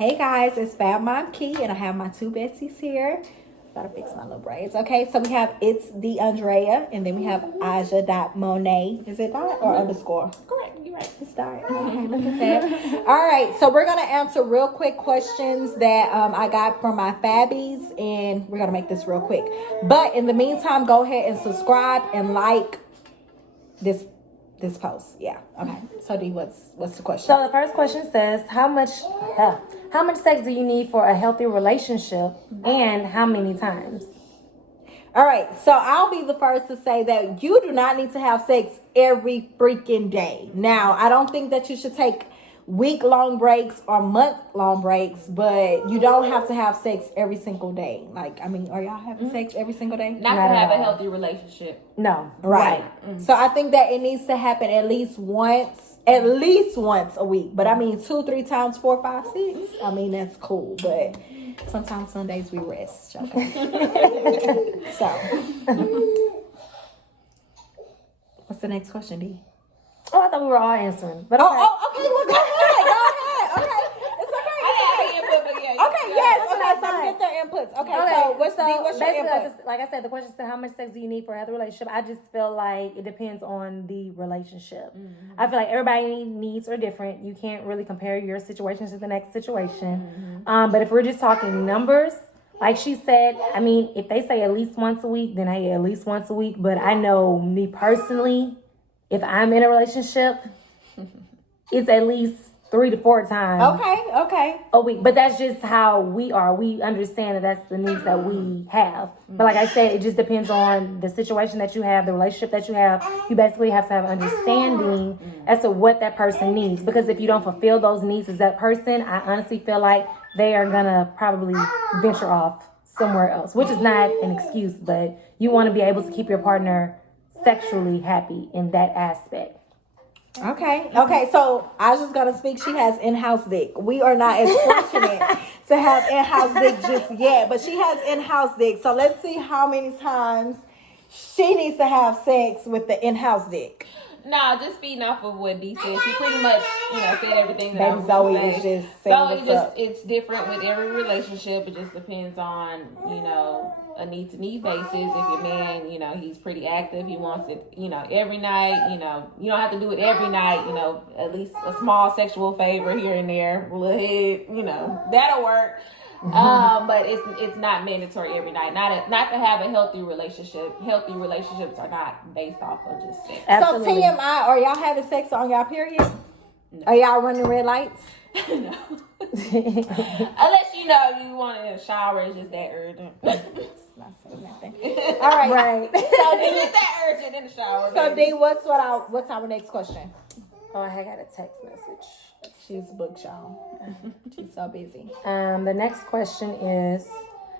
Hey guys, it's Fab Mom Key, and I have my two besties here. Gotta fix my little braids. Okay, so we have It's the Andrea, and then we have Aja.Monet. Is it dot or underscore? Correct, you're right. It's dot. Okay, look at that. All right, so we're gonna answer real quick questions that I got from my Fabbies, and we're gonna make this real quick. But in the meantime, go ahead and subscribe and like this post. Yeah. Okay. So D, what's the question? So the first question says, how much sex do you need for a healthy relationship, and how many times? All right. So I'll be the first to say that you do not need to have sex every freaking day. Now, I don't think that you should take week-long breaks or month-long breaks, but you don't have to have sex every single day. Like, I mean, are y'all having sex every single day? Not to have a healthy relationship. No. Right. So I think that it needs to happen at least once a week. But I mean, 2, 3 times, 4, 5, 6. I mean, that's cool. But sometimes Sundays we rest. Okay. So, what's the next question, D? Oh, I thought we were all answering. But Okay. Well, go ahead. Okay. It's okay. Okay, yes. Okay, so get their inputs. Okay, so what's your input? Like I said, the question is, how much sex do you need for a healthy relationship? I just feel like it depends on the relationship. Mm-hmm. I feel like everybody's needs are different. You can't really compare your situation to the next situation. Mm-hmm. But if we're just talking numbers, like she said, I mean, if they say at least once a week, then hey, at least once a week. But I know me personally, if I'm in a relationship, it's at least 3 to 4 times. Okay. A week. But that's just how we are. We understand that that's the needs that we have. But like I said, it just depends on the situation that you have, the relationship that you have. You basically have to have understanding as to what that person needs. Because if you don't fulfill those needs as that person, I honestly feel like they are going to probably venture off somewhere else, which is not an excuse, but you want to be able to keep your partner sexually happy in that aspect. Okay. So I was just gonna speak. She has in-house dick. We are not as fortunate to have in-house dick just yet, but she has in-house dick. So let's see how many times she needs to have sex with the in-house dick. Nah, just feeding off of what Dee said. She pretty much, said everything that I was Zoe saying. is just saying it's different with every relationship. It just depends on, a need-to-need basis. If your man, he's pretty active, he wants it, every night, you don't have to do it every night, at least a small sexual favor here and there, a little head, that'll work. But it's not mandatory every night. Not to have a healthy relationship. Healthy relationships are not based off of just sex. Absolutely. So TMI, are y'all having sex on y'all period? No. Are y'all running red lights? No. Unless you want to in the shower, it's just that urgent. Not saying nothing. All right. So it's just that urgent in the shower. So D, what's our next question? Oh, I got a text message. She's booked, y'all. She's so busy. The next question is,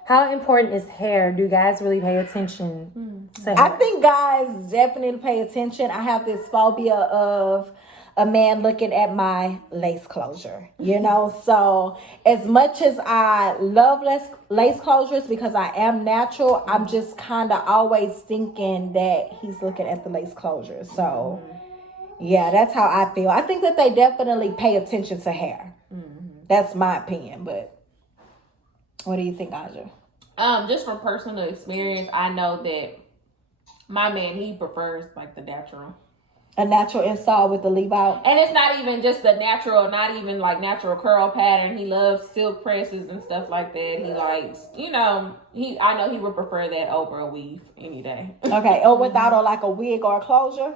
how important is hair? Do guys really pay attention to hair? I think guys definitely pay attention. I have this phobia of a man looking at my lace closure, So as much as I love lace closures because I am natural, I'm just kind of always thinking that he's looking at the lace closure. So yeah, that's how I feel. I think that they definitely pay attention to hair. That's my opinion, but what do you think, Aja? Just from personal experience, I know that my man, he prefers like the natural. A natural install with the leave out. And it's not even just the natural, not even like natural curl pattern. He loves silk presses and stuff like that. He likes, I know he would prefer that over a weave any day. Okay, or without like a wig or a closure?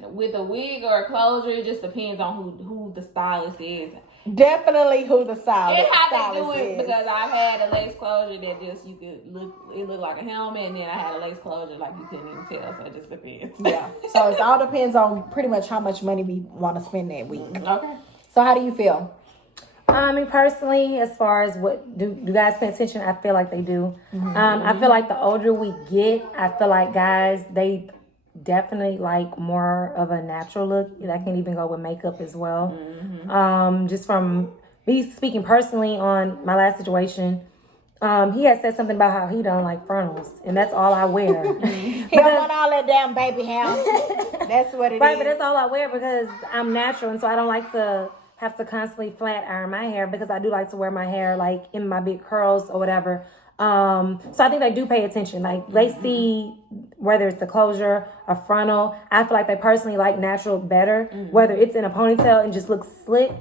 With a wig or a closure, it just depends on who the stylist is. Definitely who the stylist is. And how they do it, because I've had a lace closure that just it looked like a helmet, and then I had a lace closure like you couldn't even tell, so it just depends. Yeah. So it all depends on pretty much how much money we want to spend that week. Okay. So how do you feel? I mean, personally, as far as what do guys pay attention, I feel like they do. I feel like the older we get, I feel like guys, they definitely like more of a natural look. That can even go with makeup as well. Just from me speaking personally on my last situation, he had said something about how he don't like frontals, and that's all I wear. He don't want all that damn baby hair. That's what it is. Right, but that's all I wear because I'm natural, and so I don't like to have to constantly flat iron my hair because I do like to wear my hair like in my big curls or whatever. So I think they do pay attention. Like they see whether it's a closure, a frontal. I feel like they personally like natural better, whether it's in a ponytail and just looks slick.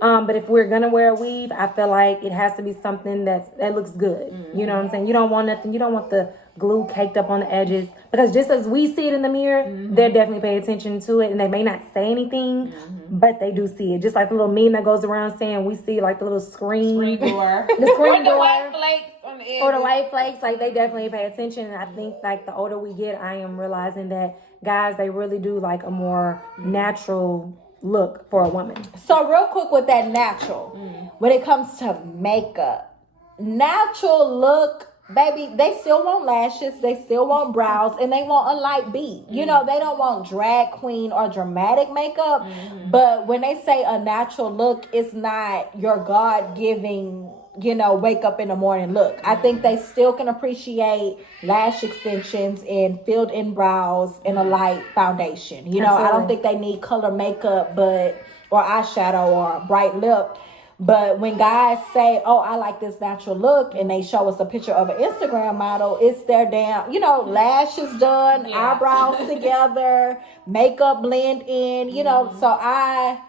But if we're gonna wear a weave, I feel like it has to be something that looks good. You know what I'm saying? You don't want nothing. You don't want the glue caked up on the edges, because just as we see it in the mirror, they're definitely paying attention to it, and they may not say anything, but they do see it. Just like the little meme that goes around saying we see like the little screen door, the screen or the door, white flakes on the edges. or the white flakes. Like they definitely pay attention. And I think like the older we get, I am realizing that guys, they really do like a more natural look for a woman. So real quick with that natural, when it comes to makeup, natural look, baby, they still want lashes, they still want brows, and they want a light beat. You know, they don't want drag queen or dramatic makeup. But when they say a natural look, it's not your God-giving, you know, wake up in the morning look. I think they still can appreciate lash extensions and filled in brows and a light foundation. You know, Absolutely. I don't think they need color makeup, or eyeshadow or bright lip. But when guys say, oh, I like this natural look, and they show us a picture of an Instagram model, it's their damn, you know, lashes done, eyebrows together, makeup blend in, you know. So I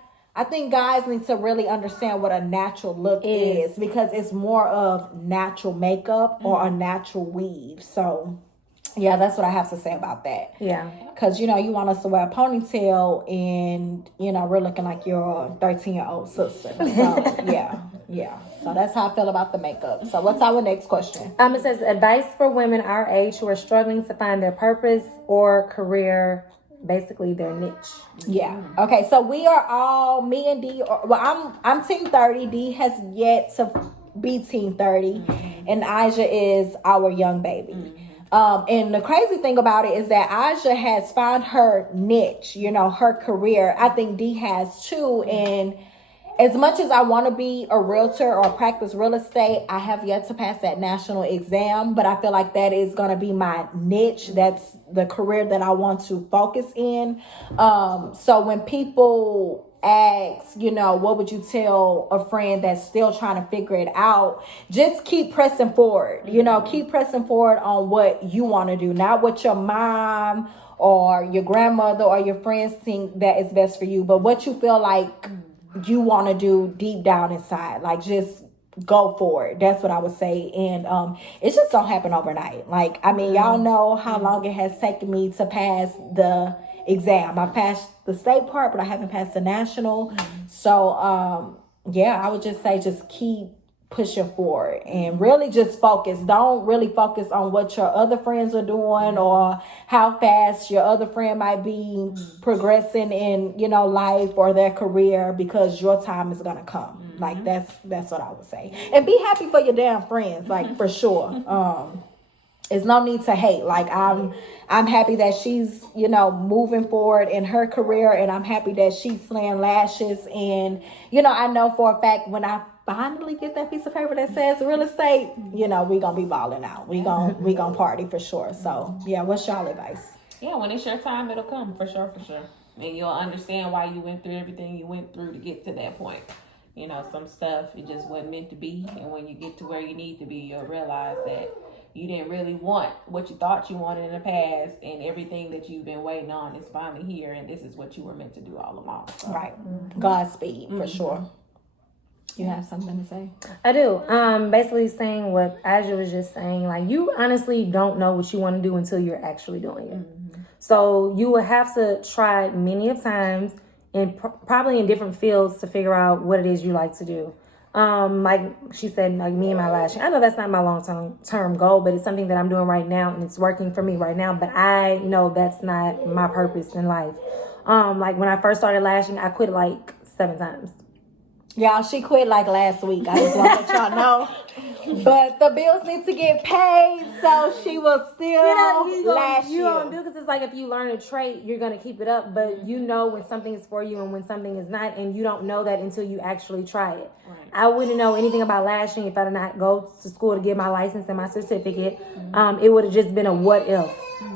think guys need to really understand what a natural look is, because it's more of natural makeup or a natural weave. So yeah, that's what I have to say about that. Yeah. Because, you know, you want us to wear a ponytail and, you know, we're looking like your 13-year-old sister. So, yeah. So that's how I feel about the makeup. So what's our next question? It says, advice for women our age who are struggling to find their purpose or career, basically their niche. Yeah. Okay, so we are all, me and D, I'm Team 30. D has yet to be Team 30. And Aja is our young baby. And the crazy thing about it is that Aja has found her niche, you know, her career. I think D has too. And as much as I want to be a realtor or practice real estate, I have yet to pass that national exam. But I feel like that is going to be my niche. That's the career that I want to focus in. So when people ask, you know, what would you tell a friend that's still trying to figure it out? Just keep pressing forward. You know, keep pressing forward on what you want to do, not what your mom or your grandmother or your friends think that is best for you, but what you feel like you want to do deep down inside. Like, just go for it. That's what I would say. And it just don't happen overnight. Like, I mean, y'all know how long it has taken me to pass the exam. I passed the state part, but I haven't passed the national. So yeah, I would just say just keep pushing forward and really just focus. Don't really focus on what your other friends are doing or how fast your other friend might be progressing in, you know, life or their career, because your time is gonna come. Like that's what I would say. And be happy for your damn friends, like, for sure. There's no need to hate. Like, I'm happy that she's, you know, moving forward in her career, and I'm happy that she's slaying lashes. And, you know, I know for a fact when I finally get that piece of paper that says real estate, you know, we gonna be balling out. We gonna party for sure. So yeah, what's y'all advice? Yeah, when it's your time, it'll come for sure. And you'll understand why you went through everything you went through to get to that point. You know, some stuff, it just wasn't meant to be. And when you get to where you need to be, you'll realize that you didn't really want what you thought you wanted in the past, and everything that you've been waiting on is finally here, and this is what you were meant to do all along. So. Right. Godspeed, for sure. You have something to say? I do. Basically saying what Aja was just saying, like, you honestly don't know what you want to do until you're actually doing it. So you will have to try many of times and probably in different fields to figure out what it is you like to do. Like she said, like me and my lashing. I know that's not my long-term goal, but it's something that I'm doing right now and it's working for me right now. But I know that's not my purpose in life. Like when I first started lashing, I quit like 7 times. Y'all, she quit like last week. I just want to let y'all know. but the bills need to get paid, so she was still last year. You don't do, because it's like if you learn a trait, you're gonna keep it up, but you know when something is for you and when something is not, and you don't know that until you actually try it. Right. I wouldn't know anything about lashing if I did not go to school to get my license and my certificate. It would have just been a what if.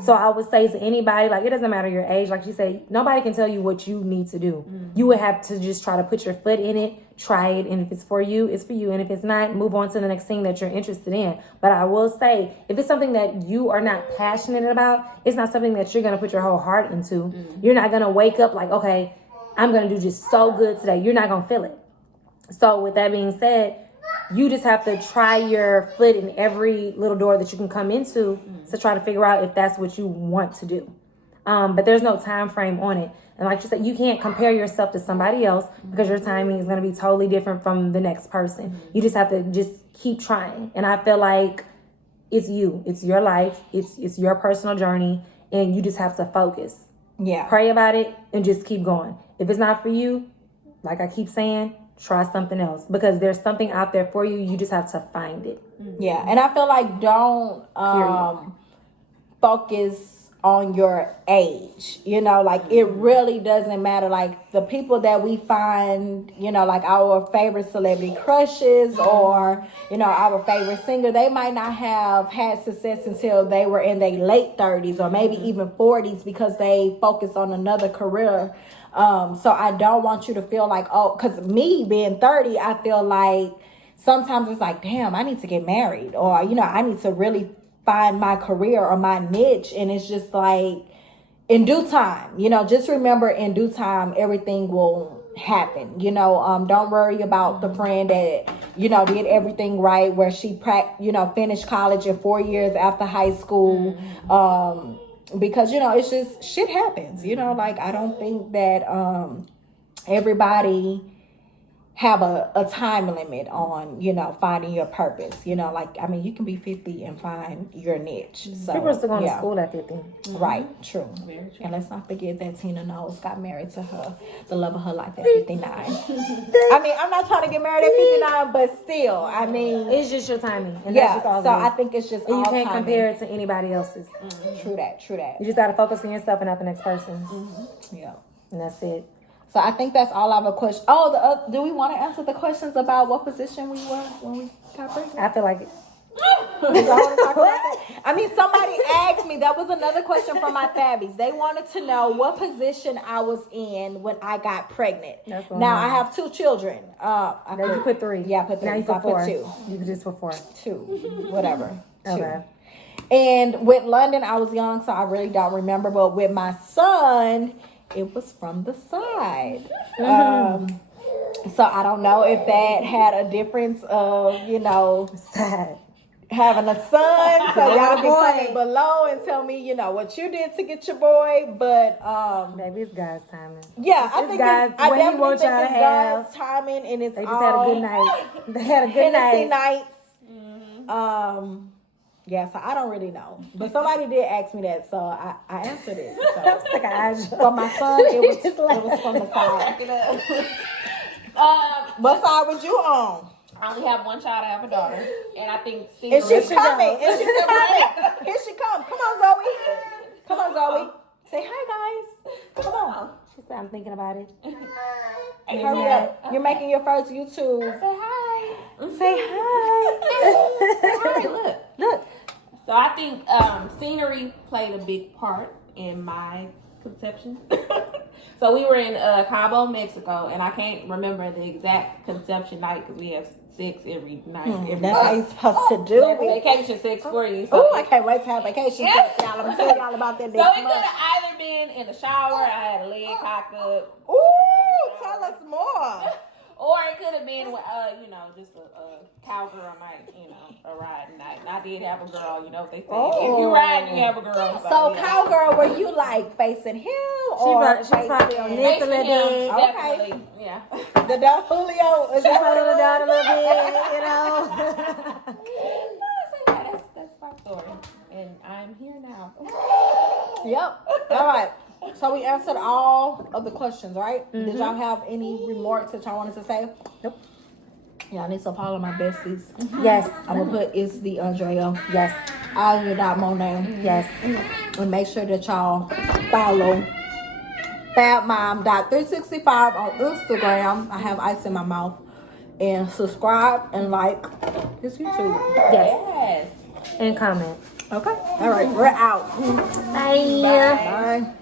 So I would say to anybody, like, it doesn't matter your age, like you say, nobody can tell you what you need to do. You would have to just try to put your foot in it, try it, and if it's for you, it's for you, and if it's not, move on to the next thing that you're interested in. But I will say, if it's something that you are not passionate about, it's not something that you're going to put your whole heart into. You're not going to wake up like, okay, I'm going to do just so good today. You're not going to feel it. So with that being said, you just have to try your foot in every little door that you can come into to try to figure out if that's what you want to do. But there's no time frame on it. And like you said, you can't compare yourself to somebody else because your timing is going to be totally different from the next person. You just have to just keep trying. And I feel like it's you. It's your life. It's your personal journey. And you just have to focus. Yeah. Pray about it and just keep going. If it's not for you, like I keep saying, try something else, because there's something out there for you. You just have to find it. Yeah. And I feel like don't focus on your age, like it really doesn't matter. Like the people that we find, like our favorite celebrity crushes or, our favorite singer, they might not have had success until they were in their late 30s or maybe even 40s because they focused on another career. So I don't want you to feel like, because me being 30, I feel like sometimes it's like, damn, I need to get married, or, I need to really find my career or my niche. And it's just like, in due time, just remember, in due time, everything will happen. Don't worry about the friend that, did everything right, where she, finished college in 4 years after high school. Because, it's just, shit happens, like, I don't think that, everybody have a time limit on, finding your purpose, like, I mean, you can be 50 and find your niche. So people are still going to school at 50. Right. True. Very true. And let's not forget that Tina Knowles got married to the love of her life at 59. I mean, I'm not trying to get married at 59, but still, I mean, it's just your timing. And that's just all so it is. I think it's just, and you can't timing. compare it to anybody else's. True that. You just got to focus on yourself and not the next person. Yeah. And that's it. So I think that's all I have a question. Oh, do we want to answer the questions about what position we were when we got pregnant? I feel like it. I mean, somebody asked me, that was another question from my fabbies. They wanted to know what position I was in when I got pregnant. Now, I have 2 children. You put 3. Yeah, I put 3. Now you so put 4. I put 2. You could just put 4. 2. Whatever. 2. Okay. And with London, I was young, so I really don't remember. But with my son, it was from the side. So I don't know if that had a difference of, Sad. having a son. So y'all can comment below and tell me, what you did to get your boy. But maybe it's God's timing. Yeah, I think God's, I definitely want think y'all it's to have. God's timing, and it's They just had a good night. They had a good Hennessy night. nights. Yeah, so I don't really know. But somebody did ask me that, so I answered it. So. For my son, it was from the side. What side was you on? I only have one child. I have a daughter, and I think and she's coming. And she's coming. Here she comes. Come on, Zoe. Come on, Zoe. Say hi, guys. Come on. She said, "I'm thinking about it." Hurry up. You're making your first YouTube. Say hi. Say hi. Say hi. Look. So I think scenery played a big part in my conception. So we were in Cabo, Mexico, and I can't remember the exact conception night because we have 6 every night. That's how you're supposed to do it. Vacation 6 for you. So oh, I can't wait to have vacation. I'm gonna tell y'all about that next month. So it could have either been in the shower, I had a leg cocked up. Ooh, tell us more. Or it could have been, just a cowgirl night, a riding night. And I did have a girl, they say if you ride, you have a girl. So cowgirl, were you like facing him or she's probably on this a little bit. Okay. Yeah. The Don Julio is that what down a little That's my story. And I'm here now. Yep. All right. So we answered all of the questions, right? Did y'all have any remarks that y'all wanted to say? Nope. Y'all need to follow my besties. Yes. I'm gonna put it's the Andrea. Yes. Monet. Yes. And make sure that y'all follow FabMom.365 on Instagram. I have ice in my mouth. And subscribe and like this YouTube. Yes. And comment. Okay. All right. We're out. Bye. Bye.